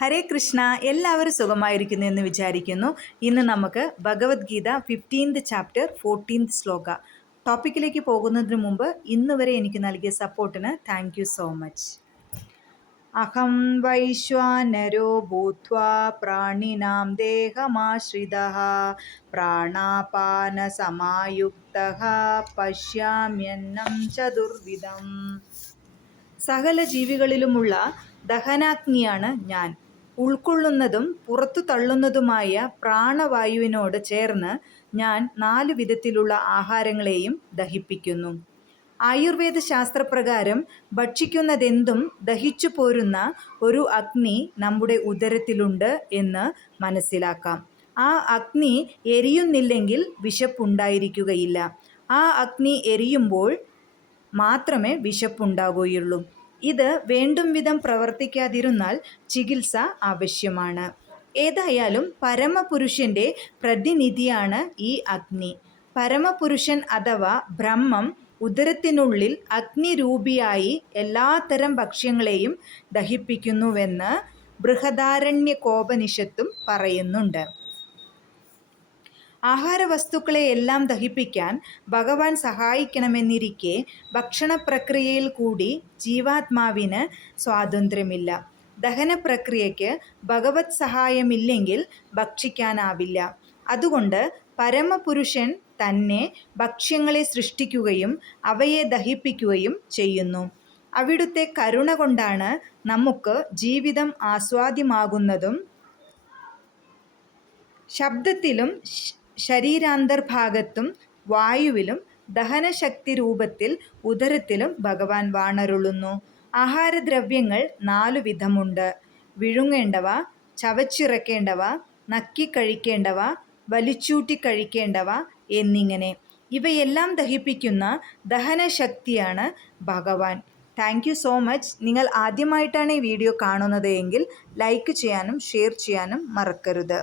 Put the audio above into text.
ഹരേ കൃഷ്ണ. എല്ലാവരും സുഖമായിരിക്കുന്നു എന്ന് വിചാരിക്കുന്നു. ഇന്ന് നമുക്ക് ഭഗവത്ഗീത 15th ചാപ്റ്റർ 14th ശ്ലോക ടോപ്പിക്കിലേക്ക് പോകുന്നതിന് മുമ്പ് ഇന്ന് വരെ എനിക്ക് നൽകിയ സപ്പോർട്ടിന് താങ്ക് യു സോ മച്ച്. അഹം വൈശ്വാനരോ ഭൂത്വാ പ്രാണിനാം ദേഹമാശ്രിതഃ പ്രാണാപാനസമായുക്തഃ പശ്യാമ്യന്നം ചതുർവിധം. സകല ജീവികളിലുമുള്ള ദഹനാഗ്നിയാണ് ഞാൻ. ഉൾക്കൊള്ളുന്നതും പുറത്തു തള്ളുന്നതുമായ പ്രാണവായുവിനോട് ചേർന്ന് ഞാൻ 4 വിധത്തിലുള്ള ആഹാരങ്ങളെയും ദഹിപ്പിക്കുന്നു. ആയുർവേദ ശാസ്ത്രപ്രകാരം ഭക്ഷിക്കുന്നതെന്തും ദഹിച്ചു പോരുന്ന ഒരു അഗ്നി നമ്മുടെ ഉദരത്തിലുണ്ട് എന്ന് മനസ്സിലാക്കാം. ആ അഗ്നി എരിയുന്നില്ലെങ്കിൽ വിശപ്പുണ്ടായിരിക്കുകയില്ല. ആ അഗ്നി എരിയുമ്പോൾ മാത്രമേ വിശപ്പുണ്ടാകുകയുള്ളൂ. ഇത് വേണ്ടും വിധം പ്രവർത്തിക്കാതിരുന്നാൽ ചികിത്സ ആവശ്യമാണ്. ഏതായാലും പരമപുരുഷന്റെ പ്രതിനിധിയാണ് ഈ അഗ്നി. പരമപുരുഷൻ അഥവാ ബ്രഹ്മം ഉദരത്തിനുള്ളിൽ അഗ്നിരൂപിയായി എല്ലാത്തരം ഭക്ഷ്യങ്ങളെയും ദഹിപ്പിക്കുന്നുവെന്ന് ബൃഹദാരണ്യകോപനിഷത്തും പറയുന്നുണ്ട്. ആഹാരവസ്തുക്കളെ എല്ലാം ദഹിപ്പിക്കാൻ ഭഗവാൻ സഹായിക്കണമെന്നിരിക്കെ ഭക്ഷണപ്രക്രിയയിൽ കൂടി ജീവാത്മാവിന് സ്വാതന്ത്ര്യമില്ല. ദഹനപ്രക്രിയയ്ക്ക് ഭഗവത് സഹായമില്ലെങ്കിൽ ഭക്ഷിക്കാനാവില്ല. അതുകൊണ്ട് പരമപുരുഷൻ തന്നെ ഭക്ഷ്യങ്ങളെ സൃഷ്ടിക്കുകയും അവയെ ദഹിപ്പിക്കുകയും ചെയ്യുന്നു. അവിടുത്തെ കരുണ കൊണ്ടാണ് നമുക്ക് ജീവിതം ആസ്വാദ്യമാകുന്നതും ശബ്ദത്തിലും ശരീരാന്തർഭാഗത്തും വായുവിലും ദഹനശക്തി രൂപത്തിൽ ഉദരത്തിലും ഭഗവാൻ വാണരുളുന്നു. ആഹാരദ്രവ്യങ്ങൾ 4 വിധമുണ്ട്. വിഴുങ്ങേണ്ടവ, ചവച്ചിറക്കേണ്ടവ, നക്കിക്കഴിക്കേണ്ടവ, വലിച്ചൂറ്റി കഴിക്കേണ്ടവ എന്നിങ്ങനെ. ഇവയെല്ലാം ദഹിപ്പിക്കുന്ന ദഹനശക്തിയാണ് ഭഗവാൻ. Thank you so much. നിങ്ങൾ ആദ്യമായിട്ടാണ് ഈ വീഡിയോ കാണുന്നത് എങ്കിൽ ലൈക്ക് ചെയ്യാനും ഷെയർ ചെയ്യാനും മറക്കരുത്.